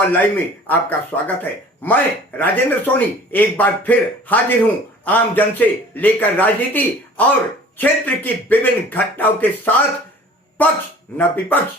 Etawah live में आपका स्वागत है। मैं राजेंद्र सोनी एक बार फिर हाजिर हूं आम जन से लेकर राजनीति और क्षेत्र की विभिन्न घटनाओं के साथ। पक्ष न विपक्ष,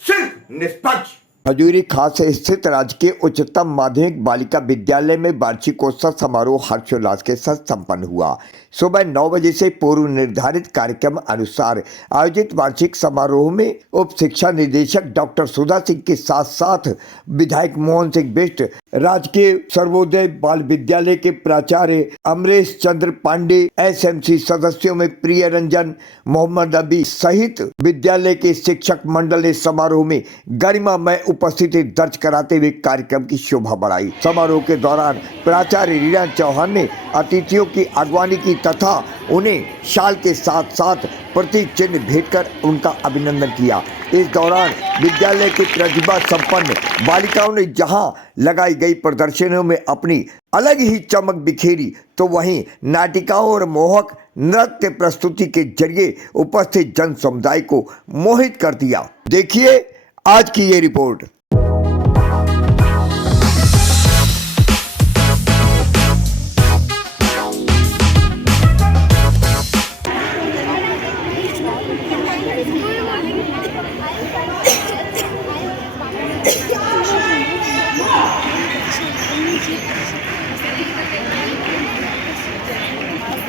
सिर्फ निष्पक्ष। खजूरी खास स्थित राजकीय उच्चतम माध्यमिक बालिका विद्यालय में वार्षिकोत्सव समारोह हर्षोल्लास के साथ संपन्न हुआ। सुबह 9 बजे से पूर्व निर्धारित कार्यक्रम अनुसार आयोजित वार्षिक समारोह में उप शिक्षा निदेशक डॉक्टर सुधा सिंह के साथ साथ विधायक मोहन सिंह बिष्ट, राजकीय सर्वोदय बाल विद्यालय के प्राचार्य अमरेश चंद्र पांडे, एसएमसी सदस्यों में प्रिय रंजन, मोहम्मद अबी सहित विद्यालय के शिक्षक मंडल ने समारोह में गरिमामय उपस्थिति दर्ज कराते हुए कार्यक्रम की शोभा बढ़ाई। समारोह के दौरान प्राचार्य रीना चौहान ने अतिथियों की अगवानी की तथा उन्हें शाल के साथ साथ प्रतीक चिन्ह भेंट कर उनका अभिनंदन किया। इस दौरान विद्यालय की प्रतिभा संपन्न बालिकाओं ने जहां लगाई गई प्रदर्शनियों में अपनी अलग ही चमक बिखेरी, तो वहीं नाटिकाओं और मोहक नृत्य प्रस्तुति के जरिए उपस्थित जन समुदाय को मोहित कर दिया। देखिए आज की ये रिपोर्ट।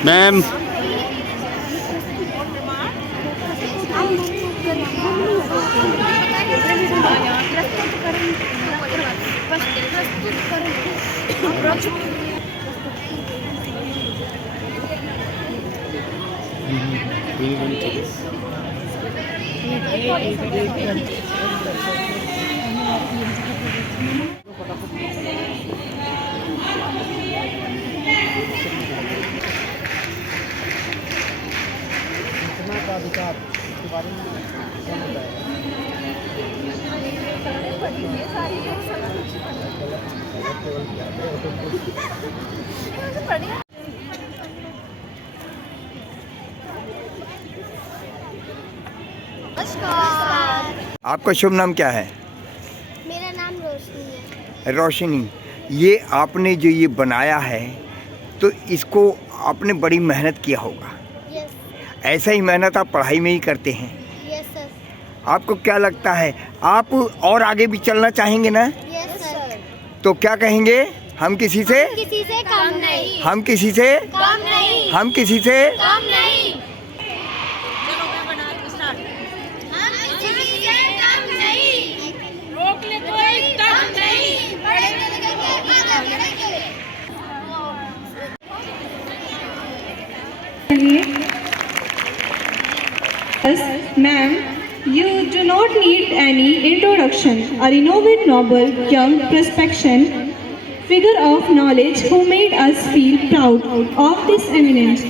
मैम का अधिकार के बारे में आपका शुभ नाम क्या है? मेरा नाम रोशनी है। रोशनी, ये आपने जो ये बनाया है तो इसको आपने बड़ी मेहनत किया होगा। यस। ऐसा ही मेहनत आप पढ़ाई में ही करते हैं। Yes sir. आपको क्या लगता है आप और आगे भी चलना चाहेंगे ना? Yes sir. तो क्या कहेंगे? हम किसी से कम नहीं। हम किसी से कम नहीं। हम किसी से कम नहीं। हम किसी से कम नहीं। रोक ले कोई कम नहीं। Ma'am, you do not need any introduction. A renowned noble young prospection figure of knowledge who made us feel proud of this eminence.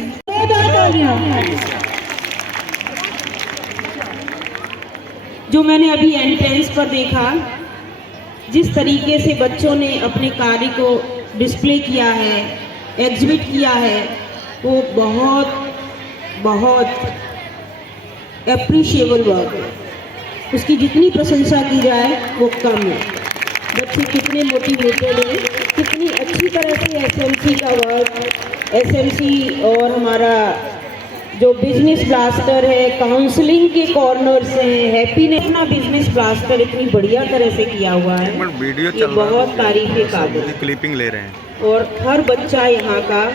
जो मैंने अभी एंट्रेंस पर देखा, जिस तरीके से बच्चों ने अपने कार्य को डिस्प्ले किया है, एग्जिबिट किया है, वो बहुत बहुत एप्रिशिएबल वर्क है। उसकी जितनी प्रशंसा की जाए वो कम है। बच्चे कितने मोटिवेटेड हैं, कितनी अच्छी तरह से एसएमसी का वर्क, एसएमसी और हमारा जो बिजनेस ब्लास्टर है, काउंसलिंग के कॉर्नर्स हैं, हैप्पीनेस अपना बिजनेस ब्लास्टर इतनी बढ़िया तरह से किया हुआ है। ये बहुत तारीफ के काबिल है। क्लिपिंग ले रहे हैं और हर बच्चा यहाँ का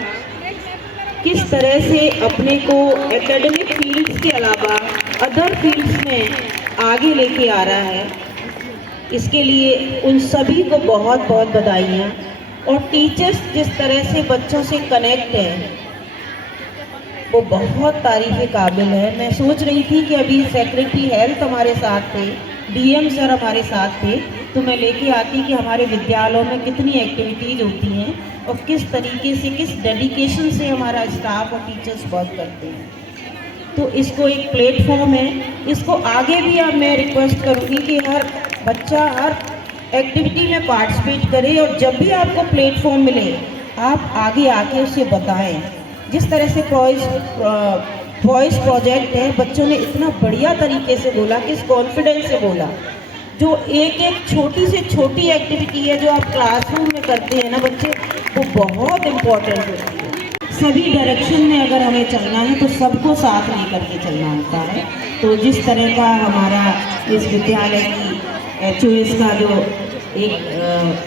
किस तरह से अपने को एकेडमिक फील्ड्स के अलावा अदर फील्ड्स में आगे लेके आ रहा है, इसके लिए उन सभी को बहुत बहुत बधाइयाँ। और टीचर्स जिस तरह से बच्चों से कनेक्ट है वो बहुत तारीफ़ काबिल है। मैं सोच रही थी कि अभी सेक्रेटरी हेल्थ हमारे साथ थे, डीएम सर हमारे साथ थे, तो मैं लेके आती कि हमारे विद्यालयों में कितनी एक्टिविटीज़ होती हैं और किस तरीके से, किस डेडिकेशन से हमारा स्टाफ और टीचर्स वर्क करते हैं। तो इसको एक प्लेटफॉर्म है, इसको आगे भी अब मैं रिक्वेस्ट करूँगी कि हर बच्चा हर एक्टिविटी में पार्टिसिपेट करे और जब भी आपको प्लेटफॉर्म मिले आप आगे आके उसे बताएं। जिस तरह से वॉइस प्रोजेक्ट है, बच्चों ने इतना बढ़िया तरीके से बोला, किस कॉन्फिडेंस से बोला। जो एक एक छोटी से छोटी एक्टिविटी है जो आप क्लासरूम में करते हैं ना बच्चे, वो बहुत इम्पोर्टेंट होती है। सभी डायरेक्शन में अगर हमें चलना है तो सबको साथ लेकर के चलना होता है। तो जिस तरह का हमारा इस विद्यालय की HOS का जो एक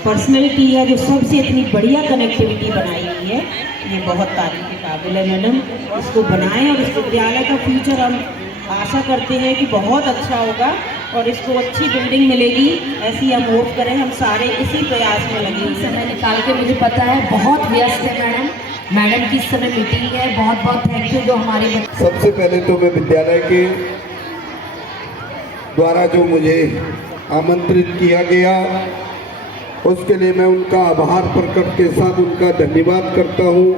पर्सनैलिटी है, जो सबसे इतनी बढ़िया कनेक्टिविटी बनाई हुई है, ये बहुत तारीफ के काबिल है मैडम। इसको बनाएं और इस विद्यालय का फ्यूचर हम आशा करते हैं कि बहुत अच्छा होगा और इसको अच्छी बिल्डिंग मिलेगी। ऐसी हम होप करें, हम सारे इसी प्रयास में लगे हुए हैं। समय निकाल के, मुझे पता है बहुत व्यस्त है मैडम की इस समय मीटिंग है। बहुत बहुत थैंक यू जो हमारे सबसे पहले तो मैं विद्यालय के द्वारा जो मुझे आमंत्रित किया गया उसके लिए मैं उनका आभार प्रकट के साथ उनका धन्यवाद करता हूं।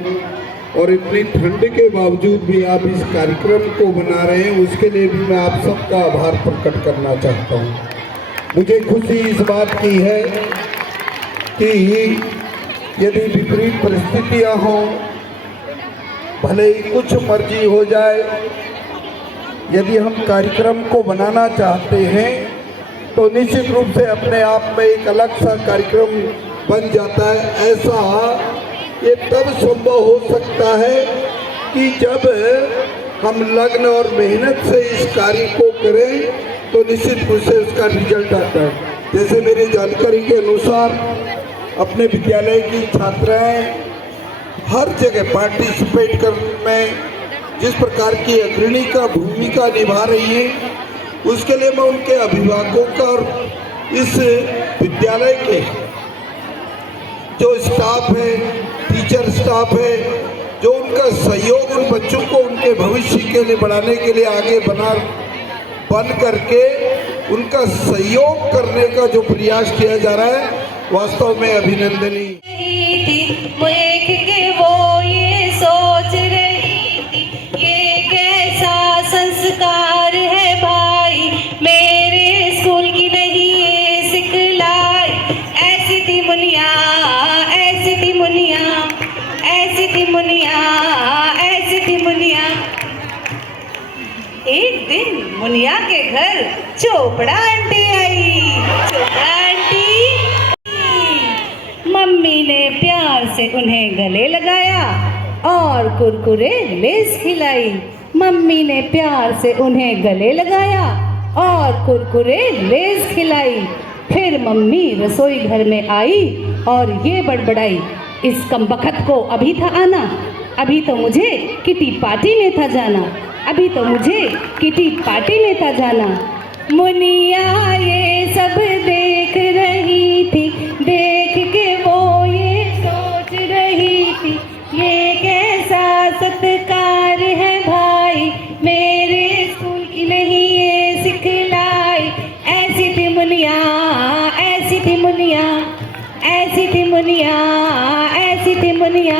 और इतनी ठंड के बावजूद भी आप इस कार्यक्रम को बना रहे हैं, उसके लिए भी मैं आप सबका आभार प्रकट करना चाहता हूं। मुझे खुशी इस बात की है कि यदि विपरीत परिस्थितियां हों, भले ही कुछ मर्जी हो जाए, यदि हम कार्यक्रम को बनाना चाहते हैं तो निश्चित रूप से अपने आप में एक अलग सा कार्यक्रम बन जाता है। ऐसा ये तब संभव हो सकता है कि जब हम लगन और मेहनत से इस कार्य को करें तो निश्चित रूप से उसका रिजल्ट आता है। जैसे मेरी जानकारी के अनुसार अपने विद्यालय की छात्राएं हर जगह पार्टिसिपेट करने में जिस प्रकार की अग्रणी का भूमिका निभा रही है, उसके लिए मैं उनके अभिभावकों का और इस विद्यालय के जो स्टाफ है, टीचर स्टाफ है, जो उनका सहयोग उन बच्चों को उनके भविष्य के लिए बढ़ाने के लिए आगे बन करके उनका सहयोग करने का जो प्रयास किया जा रहा है, वास्तव में अभिनंदनीय। देख के वो ये सोच रही थी, ये कैसा संस्कार है भाई, मेरे स्कूल की नहीं ये सिखलाई। ऐसी थी मुनिया, ऐसी थी मुनिया, ऐसी थी मुनिया, ऐसी थी मुनिया। एक दिन मुनिया के घर चोपड़ा आंटी आई। चोपड़ा आंटी, मम्मी ने प्यार से उन्हें गले लगाया और कुरकुरे लेस खिलाई। मम्मी ने प्यार से उन्हें गले लगाया और कुरकुरे लेस खिलाई। फिर मम्मी रसोई घर में आई और ये बड़बड़ाई, इस कमबख्त को अभी था आना, अभी तो मुझे किटी पार्टी में था जाना, अभी तो मुझे किटी पार्टी में था जाना। मुनिया ये सब देख रही थी, देख के वो ये सोच रही थी, ये कैसा सत्कार है भाई, मेरे स्कूल की नहीं ये सिखलाई। ऐसी थी मुनिया, ऐसी थी मुनिया, ऐसी थी मुनिया, ऐसी थी मुनिया।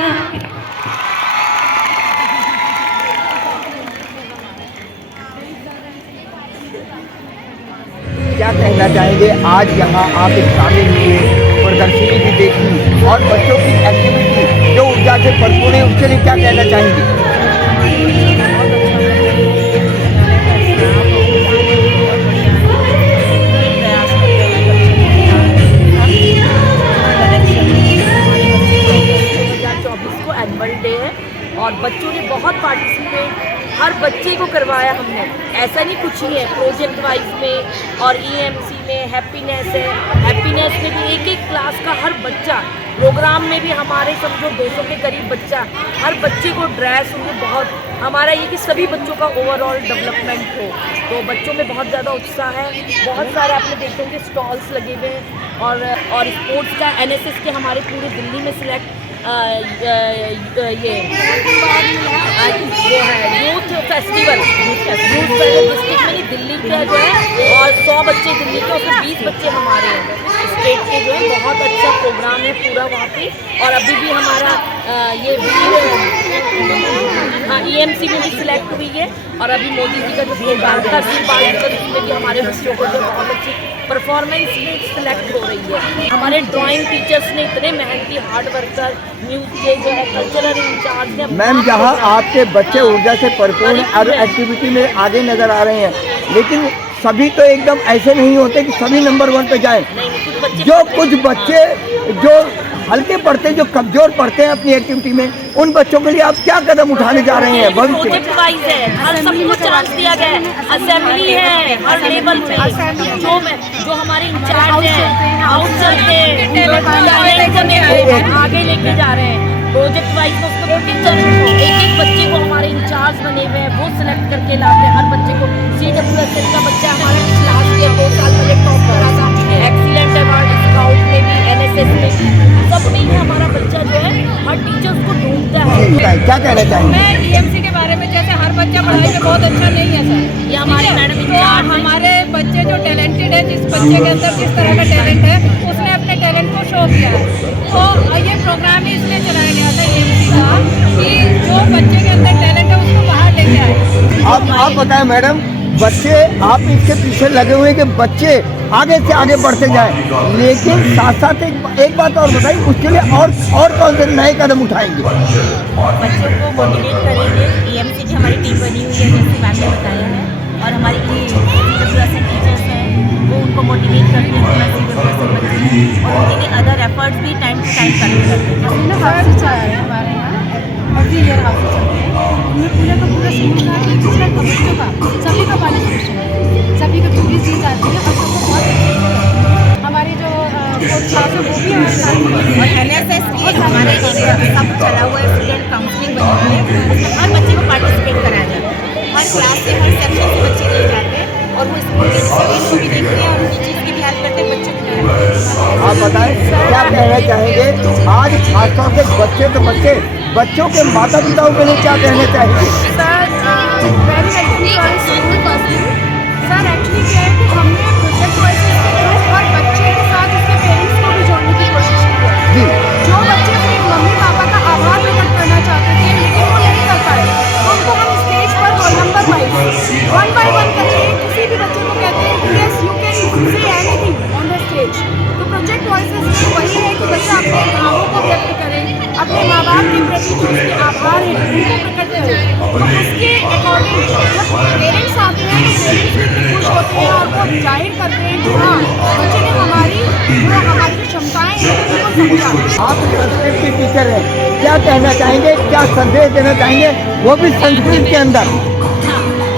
क्या कहना चाहेंगे? आज यहाँ आप शामिल हुए, प्रदर्शनी भी देखी और बच्चों की एक्टिविटी जो ऊर्जा से भरपूर है, उसके लिए क्या कहना चाहेंगे? एनुअल डे है और बच्चों ने बहुत पार्टिसिपेट, हर बच्चे को करवाया हमने। ऐसा नहीं कुछ ही है, प्रोजेक्ट वाइज में और EMC में हैप्पीनेस है। हैप्पीनेस में भी एक एक क्लास का हर बच्चा, प्रोग्राम में भी हमारे समझो 200 के करीब बच्चा, हर बच्चे को ड्रेस उन्हें बहुत, हमारा ये कि सभी बच्चों का ओवरऑल डेवलपमेंट हो। तो बच्चों में बहुत ज़्यादा उत्साह है। बहुत सारे आपने देखे होंगे स्टॉल्स लगे हुए हैं और स्पोर्ट्स का NSS के हमारे पूरे दिल्ली में सिलेक्ट ये वो है यूथ फेस्टिवल डिस्ट्रिक्ट में नहीं, दिल्ली का जो है, और 100 बच्चे दिल्ली के, उसमें 20 बच्चे हमारे हैं स्टेट के जो है। बहुत अच्छा प्रोग्राम है पूरा वहाँ पे। और अभी भी हमारा ये EMC में भी सिलेक्ट हुई है और अभी मोदी जी का जो प्रोग्राम था उसमें भी हमारे बच्चों को जो बहुत अच्छी परफॉर्मेंस में सिलेक्ट हो रही है। हमारे ड्राइंग टीचर्स ने इतने मेहनती हार्ड वर्कर, म्यूजिक के जो है कल्चरल इंचार्ज है। मैम, जहाँ आपके बच्चे ऊर्जा से भरपूर हर एक्टिविटी में आगे नजर आ रहे हैं, लेकिन सभी तो एकदम ऐसे नहीं होते कि सभी नंबर 1 पे जाएं। कुछ बच्चे जो कुछ बच्चे जो हल्के पढ़ते हैं, जो कमजोर पढ़ते हैं अपनी एक्टिविटी में, उन बच्चों के लिए आप क्या कदम उठाने जा रहे हैं भविष्य में? प्रोजेक्ट वाइज है, हर सबको चांस दिया गया है, असेंबली है हर लेवल पे, जो हमारे इंचार्ज हैं, हाउस चलते हैं, आगे लेके जा रहे हैं प्रोजेक्ट वाइज। उसको टीचर एक बच्चे को हमारे इंचार्ज बने हुए हैं, वो सिलेक्ट करके लाते हैं हर बच्चे को। CWSL का बच्चा हमारा लास्ट ईयर 2 साल पहले टॉप करा था, एक्सीलेंट अवार्ड स्काउट में भी, NSS में भी, सब में ही हमारा बच्चा जो है हर टीचर को ढूंढता है। क्या कहना चाहेंगे? मैं EMC के बारे में, जैसे हर बच्चा पढ़ाई में बहुत अच्छा नहीं है सर, ये हमारे मैडम तो हमारे बच्चे जो टैलेंटेड है, जिस बच्चे के अंदर जिस तरह का टैलेंट है, उसने अपने टैलेंट को शो किया है। तो ये प्रोग्राम ही इसलिए चलाया गया था EMC का कि जो बच्चे के अंदर टैलेंट है उसको बाहर लेके आए। आप बताएं मैडम, बच्चे आप इसके पीछे लगे हुए हैं कि बच्चे आगे से आगे बढ़ते जाएं, लेकिन साथ साथ एक बात और बताइए, उसके लिए और कौन से नए कदम उठाएंगे? बच्चों को मोटिवेट करेंगे। EMC की हमारी टीम बनी हुई है, जैसे मैम ने बताया है, और हमारी CWSL टीचर्स हैं, वो उनको मोटिवेट करते हैं, CWSL बच्चे हैं, और उनके लिए अदर एफर्ट्स भी टाइम टू टाइम करते हैं। हाउस चला रहे हैं हमारे यहाँ, एवरी ईयर हाउस चलते हैं, उनमें पूरा का पूरा सेमिनार है, जिसमें बच्चों का सभी का पार्टिसिपेशन है, सभी को चीज़ दी जाती है और सबको बहुत अच्छे से हमारी जो कोच क्लास है वो भी हमारे साथ, और NSS की हमारे सब चला हुआ है, स्टूडेंट काउंसलिंग बनी हुई है, उसमें हर बच्चे को पार्टिसिपेट कराया जाता है, हर क्लास से हर सेक्शन से बच्चे लिए जाते हैं, और वो स्कूल के स्टूडेंट को भी देखते हैं और उनकी चीज़ की भी हेल्प करते हैं, बच्चों की भी हेल्प करते हैं। आप बताएं क्या कहना चाहेंगे आज खासतौर से बच्चे तो बच्चों के माता पिताओं के लिए क्या कहना चाहेंगे? सर एक्चुअली क्या है कि हमने प्रोजेक्ट वाइज हर बच्चे के साथ उसके पेरेंट्स को भी जोड़ने की कोशिश की है। जी, जो बच्चे अपने मम्मी पापा का आभार प्रकट करना चाहते थे लेकिन वो नहीं कर पाए, तो उनको हम स्टेज पर रोल नंबर वाइज 1 by 1 करके किसी भी बच्चे को कहते हैं कि yes you can say anything on the stage. तो प्रोजेक्ट वॉइसेस में वही है कि बच्चा अपने भावों को व्यक्त करे, अपने माँ बाप के प्रति जो उसके आभार है उनको प्रकट करे। तो उसके अकॉर्डिंग जब पेरेंट्स आते हैं तो पेरेंट्स भी इतने खुश होते हैं और वो जाहिर करते हैं कि हाँ बच्चे ने हमारी जो क्षमताएँ हैं उनको समझा। आप संस्कृत की टीचर हैं, क्या कहना चाहेंगे, क्या संदेश देना चाहेंगे, वो भी संस्कृत के अंदर?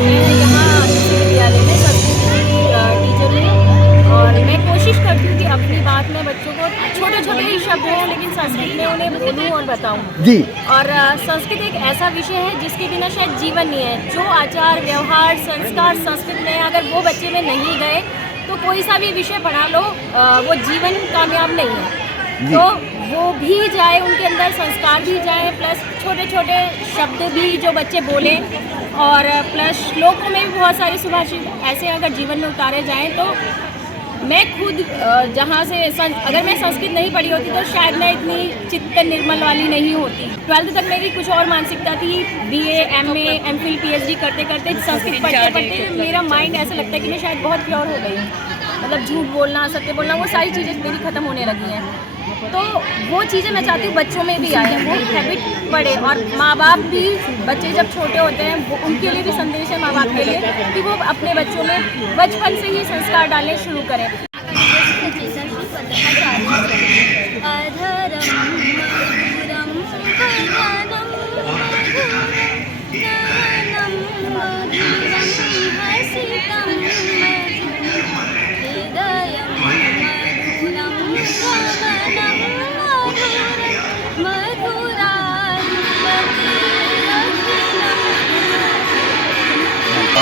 मैं यहाँ विद्यालय में संस्कृत की टीचर हूँ, और मैं कोशिश करती हूँ कि अपनी बात में बच्चों को छोटे छोटे ही शब्द हैं लेकिन संस्कृत में उन्हें बोलूँ और बताऊँ जी। और संस्कृत एक ऐसा विषय है जिसके बिना शायद जीवन नहीं है। जो आचार व्यवहार संस्कार संस्कृत में अगर वो बच्चे में नहीं गए तो कोई सा भी विषय पढ़ा लो वो जीवन कामयाब नहीं है। तो वो भी जाए, उनके अंदर संस्कार भी जाए, प्लस छोटे छोटे शब्द भी जो बच्चे बोलें, और प्लस श्लोकों में भी बहुत सारे सुभाषित ऐसे अगर जीवन में उतारे जाएं तो मैं खुद जहाँ से अगर मैं संस्कृत नहीं पढ़ी होती तो शायद मैं इतनी चित्त निर्मल वाली नहीं होती। 12th तक मेरी कुछ और मानसिकता थी, BA MA MPhil PhD करते करते संस्कृत पढ़ते पढ़ते मेरा माइंड ऐसा लगता है कि मैं शायद बहुत प्योर हो गई, मतलब झूठ बोलना सत्य बोलना वो सारी चीज़ें मेरी ख़त्म होने लगी हैं। तो वो चीज़ें मैं चाहती हूँ बच्चों में भी आए, वो हैबिट पड़े, और माँ बाप भी बच्चे जब छोटे होते हैं वो उनके लिए भी संदेश है माँ बाप के लिए कि वो अपने बच्चों में बचपन से ही संस्कार डालने शुरू करें।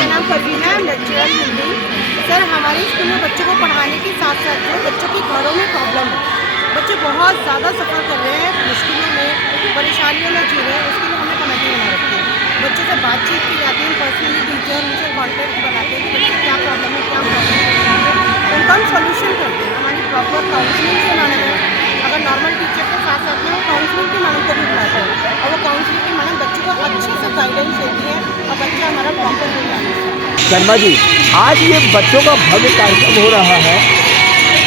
नाम फरवीना है, लेक्चरर हिंदी। सर हमारे स्कूल में बच्चों को पढ़ाने के साथ साथ जो बच्चों के घरों में प्रॉब्लम है, बच्चे बहुत ज़्यादा सफ़र कर रहे हैं, मुश्किलों में परेशानियों में जी रहे हैं, उसके लिए हमने कमेटी बना रखी है। बच्चों से बातचीत की जाती है, पर्सनली टीचर उनसे कॉन्टेक्ट बनाते हैं कि बच्चे क्या प्रॉब्लम है, क्या प्रॉब्लम है, उनका हम सोल्यूशन करते हैं। हमारी प्रॉपर काउंसलिंग से मैडम है, अगर नॉर्मल टीचर के साथ साथ में वो काउंसलिंग की मैडम को भी बुलाते हैं, और वो काउंसलिंग की मैडम बच्चे को अच्छे से गाइडेंस देती है और बच्चा हमारा प्रॉपर हो जाता है। शर्मा जी, आज ये बच्चों का भव्य कार्यक्रम हो रहा है,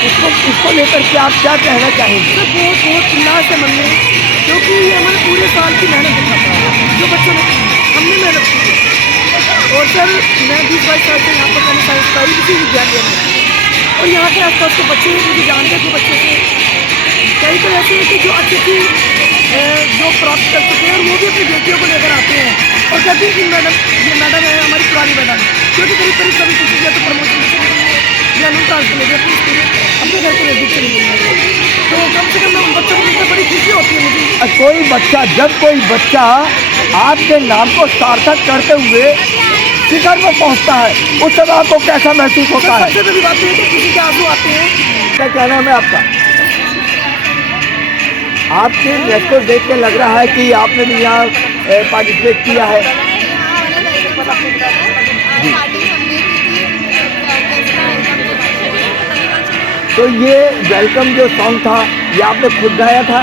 इसको लेकर के आप क्या कहना चाहेंगे? बहुत उल्लास है मन में, क्योंकि ये हमारे पूरे साल की मेहनत दिखाता है जो बच्चों ने हमने मेहनत की है। और सर मैं 20-22 साल से यहाँ पर मैंने साइंस का ही किसी विज्ञान लिया है और यहाँ के आसपास के बच्चे मुझे जानते थे बच्चे से कई तो ऐसे हैं कि जो अच्छी जो प्राप्त कर चुके हैं और वो भी अपनी बेटियों को लेकर आते हैं और कहते हैं कि मैडम ये मैडम है हमारी पुरानी मैडम क्योंकि करीब करीब कभी किसी किया तो प्रमोशन या नून ट्रांसफर ले अपने स्कूल अपने घर के नजदीक चली गई तो कम से कम उन बच्चों को लेकर बड़ी खुशी होती है मुझे। कोई बच्चा जब कोई बच्चा आपके नाम को सार्थक करते हुए शिखर पर पहुंचता है उस समय आपको कैसा महसूस होता है? सबसे बड़ी बात है कि किसी के आंसू आते हैं। क्या कहना है आपका? आपके ड्रेस को देख के लग रहा है कि आपने भी यहाँ पार्टिसिपेट किया है। तो ये वेलकम जो सॉन्ग था ये आपने खुद गाया था?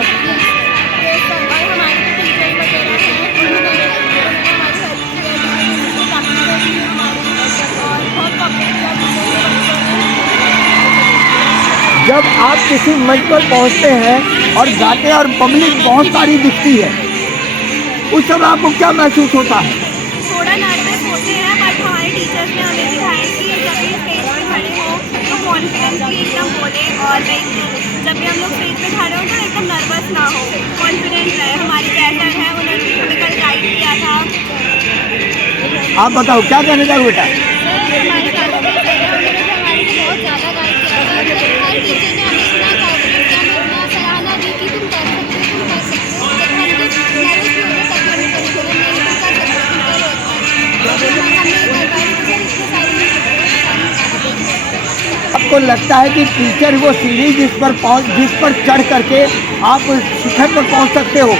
जब आप किसी मंच पर पहुंचते हैं और गाते हैं और पब्लिक बहुत सारी दिखती है उस समय आपको क्या महसूस होता है? थोड़ा नर्वस होते हैं बट हमारे टीचर्स ने हमें सिखाया कि जब भी स्टेज पे खड़े हो तो कॉन्फिडेंटली एकदम बोले और जब भी हम लोग स्टेज पे खड़े हो तो एकदम नर्वस ना हो, कॉन्फिडेंट रहे। हमारी कैटर है उन्होंने भी हमें कल गाइड किया था। आप बताओ क्या कहने का बेटा? हमारे बहुत ज़्यादा गाइड किया था, हर टीचर ने हमें इतना कॉन्फिडेंस किया, हमें इतना सराहना दी कि तुम कर सकते हो, तुम कर सकते हो। जब हम जब नर्वस भी होते तब हमें कभी बोले नहीं तुम कर सकते हो, तुम करो। आपको लगता है कि टीचर वो सीढ़ी जिस पर चढ़ करके आप शिखर पर पहुंच सकते हो?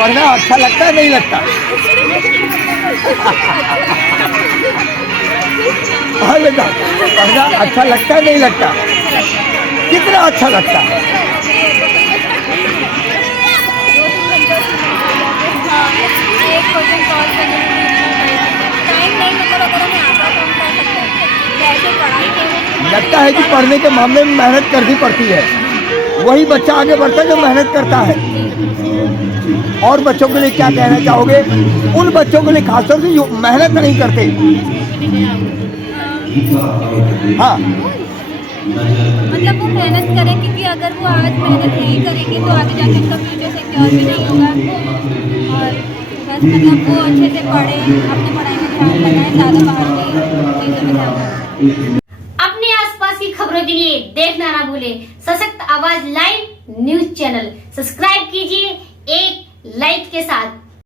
पढ़ना अच्छा लगता है नहीं लगता? हाँ बेटा पढ़ना अच्छा लगता है नहीं लगता? कितना अच्छा लगता है? लगता है कि पढ़ने के मामले में मेहनत करनी पड़ती है, वही बच्चा आगे बढ़ता है जो मेहनत करता है। और बच्चों के लिए क्या कहना चाहोगे? उन बच्चों के लिए खासतौर से जो मेहनत नहीं करते। हाँ मतलब वो मेहनत करें क्योंकि अगर वो आज मेहनत नहीं करेंगे तो आगे जाके उनका फ्यूचर सिक्योर भी नहीं होगा। और बस मतलब वो अच्छे से पढ़ें, अपनी पढ़ाई में ध्यान लगाएं, ज़्यादा बाहर की चीज़ों में ध्यान लगाएं। अपने आसपास की खबरों के लिए देखना ना भूले सशक्त आवाज लाइव न्यूज चैनल। सब्सक्राइब कीजिए एक लाइक के साथ।